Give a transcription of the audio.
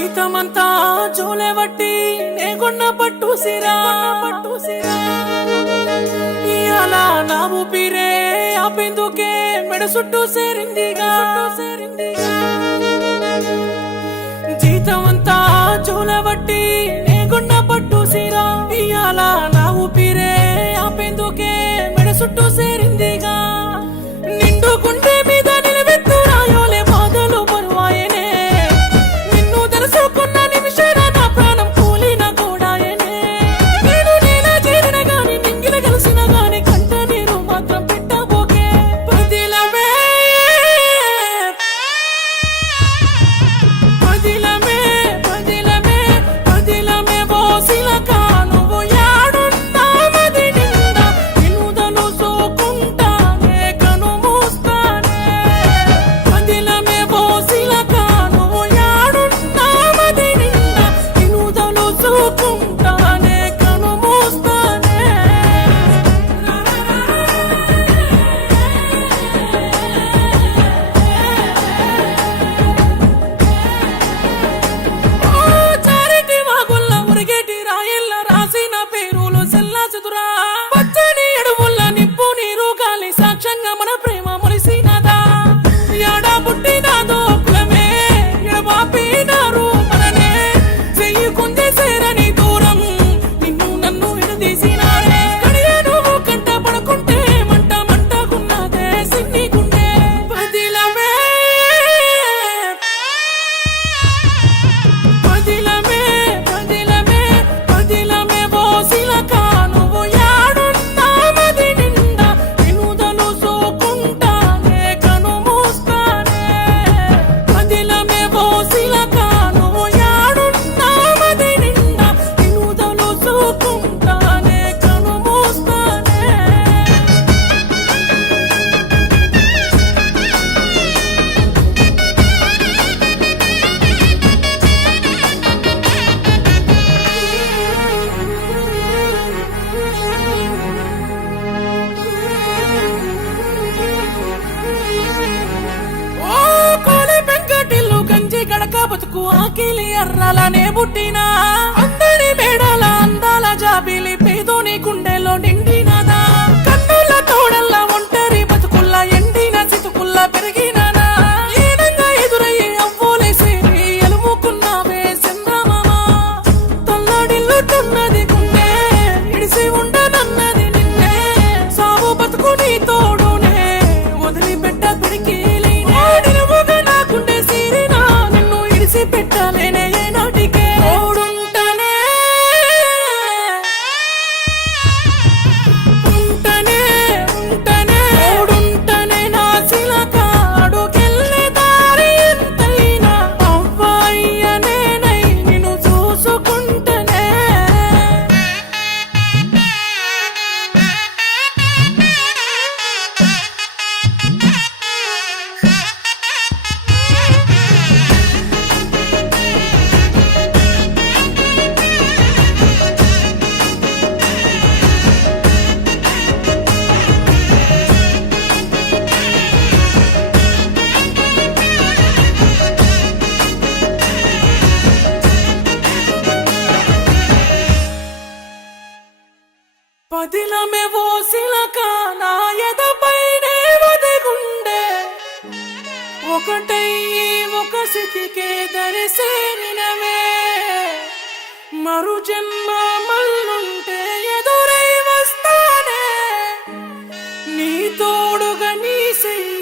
జీతమంతా జోలెవట్టి నేగొన్న పట్టు సిరా ఇయాల నా ఊపిరే ఆపేందుకే మెడ చుట్టూ సేరిందిగా జీతమంతా జోలెవట్టి నేగొన్న పట్టు సిరా ఇయాల నా ఊపిరే ఆపేందుకే మెడ చుట్టూ సేరిందిగా నిండు గుండె మీద నిలబెత్తు రాయోలే బాధలు బరువాయనే నిన్ను తెలుసుకున్న నిమిషాన నా ప్రాణం కూలిన కూడాయనే నేను నేల చేరిన గాని నింగిల కలిసిన గాని కంట నీరు మాత్రం పెట్టబోకే పదిలమే పదిలమే పదిలమే పదిలమే బోసిలక నువ్వు యాడున్నా మది నిండా నిన్ను తలుసుకుంటానే కను మూస్తానే పదిలమే బోసిలక నువ్వు యాడున్నా మది నిండా నిన్ను తలుసుకుంటానే కను మూస్తానే ఓ చారిటి వాగుల్ల ఉరిగేటి రాయల్ల రాసిన పేరులు సెల్లాచుదురా పచ్చని అడవుల్ల నిప్పు నీరు గాలి సాక్ష్యంగా మన ప్రేమ మొలిసినదా యాడా పుట్టినాదో కులమే ఎడబాపినారు మననే చెయ్యుకుందే సేరని దూరం నిన్ను నన్ను విడదీసినారే కడియ నువ్వు కంట పడుకుంటే మంట మంటకున్నదే సిన్ని గుండె పదిలమే పదిలమే పదిలమే పదిలమే బోసిలక నువ్వు యాడున్నా మది నిండా నిన్ను తలుసుకుంటానే కను మూస్తానే పదిలమే బోసిలక నువ్వు యాడున్నా మది నిండా నిన్ను తలుసుకుంటానే కను మూస్తానే ఓ కోలి పెంకటిల్లు గంజి గడక బతుకు ఆకిలి ఎర్రలనే పుట్టినా అందరి మేడల అందాల జాబిలి పేదోని గుండెలో నిండినదా కన్నుల తోడల్ల ఒంటరి బతుకుల్ల ఎండిన చితుకుల్ల పెరిగిననా ఏనంగా ఎదురయ్యి అవ్వోలేసి ఎలుముకున్నావే చందమామ తల్లాడిల్లుతున్నది గుండె ఇడిసి ఉండనన్నది నిన్నే సాగు బతుకు నీ తోడునే వదిలిపెట్ట పిడికిలి నిలువుగా నా గుండె సీరినా నిన్ను ఇడిసి పెట్టలేనే ఏనాటికే తోడుంటనే ఉంటనే ఉంటనే తోడుంటనే నా శిలక అడుగెళ్ళే దారి ఎంతైనా అవ్వయ్యనేనై నిన్ను చూసుకుంటనే పదిలమే ఓసిలక నా ఎదపైనే వదిగుండే ఒకటయ్యి ఒక స్థితికే దరిసేరినవే మరు జన్మ మల్లుంటే ఎదురై వస్తానే నీ తోడుగా నీ చెయ్యి